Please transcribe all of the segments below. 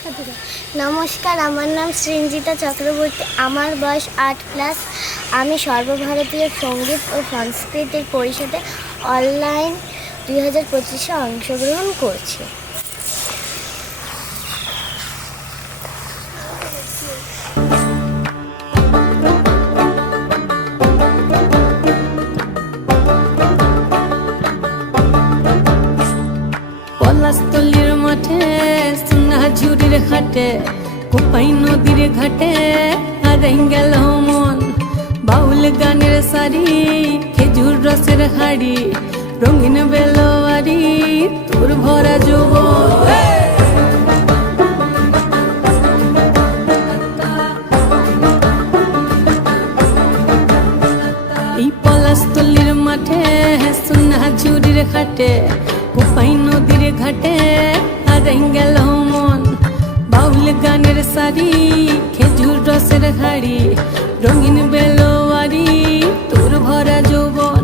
নমস্কার, আমার নাম সৃঞ্জিতা চক্রবর্তী। আমার বয়স 8+। আমি সর্বভারতীয় সঙ্গীত ও সংস্কৃতির পরিষদে অনলাইন 2025-এ অংশগ্রহণ করছি। পলাশতলির মাঠে, সোনাঝুরির হাটে, কোপাই নদীর ঘাটে হারাই গেল মন। বাউল গানের শাড়ি, খেজুর রসের হাড়ি, রঙিন বেলোয়ারি, তোর ভরা যৌবন। এই পলাশতলির মাঠে, সোনাঝুরির হাটে, কোপাই নদীর ঘাটে হারাই গেল মন। বাউল গানের শাড়ি, খেজুর রসের হাড়ি, রঙিন বেলোয়ারি, তোর ভরা যৌবন।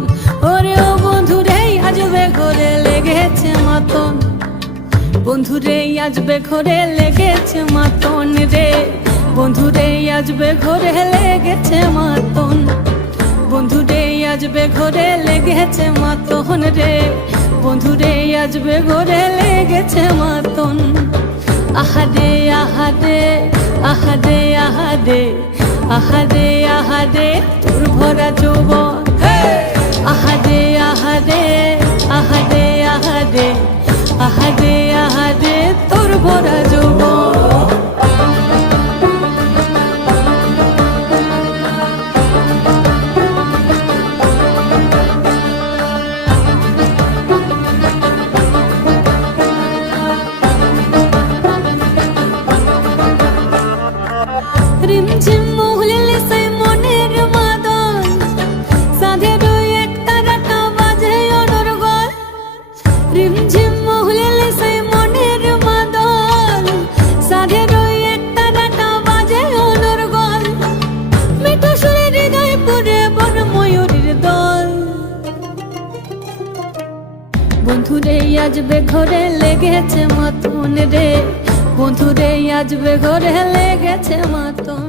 ওরে ও বন্ধুরে আজবে ঘরে লেগেছে মাতন, বন্ধুরে আজবে ঘরে লেগেছে মাতন রে, বন্ধুরে আজবে ঘরে লেগেছে মাতন, বন্ধুরে আজবে ঘরে লেগেছে মাতন রে, বন্ধুরে আজবে ঘরে লেগেছে মাতন। আহারে আহারে আহারে আহারে আহারে আহারে তোর ভরা যৌবন। আহারে আহারে আহারে আহারে আহারে আহারে তোর ভরা যৌবন। রিমঝিম মহুলিলে সেই মনের মাদন, সাধের এক তারাটা বাজে অনর্গল। রিমঝিম মহুলিলে সেই মনের মাদন, সাধের এক তারাটা বাজে অনর্গল। মিঠু সুরে হৃদয় পুরে বন ময়ূরীর দল। বন্ধুরে আজবে ঘরে লেগেছে মাতন রে, বন্ধুরে আজবে ঘরে লেগেছে মাতন।